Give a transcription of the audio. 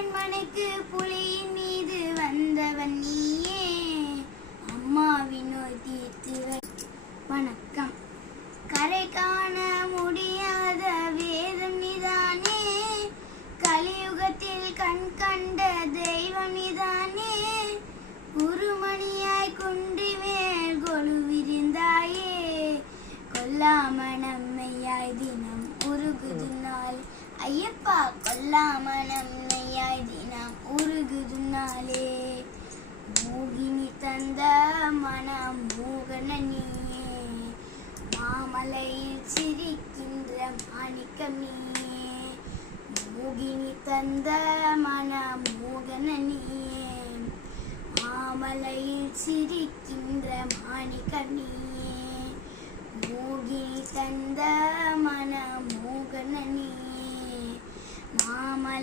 அரண்மனைக்கு புலியின் மீது வந்தவன் நீயே, அம்மாவின் நோய் தீர்த்து வணக்கம். கரை காண முடியாத வேதம் நீதானே, கலியுகத்தில் கண் கண்ட தெய்வம் நீதானே, குருமணியாய் குன்றி மேல் கொலுவிருந்தாயே, கொல்லாம நம்மையாய் தினம் உருகுது நாள். ஐயப்பா கொல்லாம நம்மையாய் தினம் உருகுது நாளே. மோகினி தந்த மனம் மோகன நீயே, மாமலையில் சிரிக்கின்ற மாணிக்கம் நீயே. மோகினி தந்த மனம் மோகன நீயே, மாமலையில் சிரிக்கின்ற மாணிக்கம் நீயே. மோகினி தந்த மனம் மோகன நீயே, மாமலை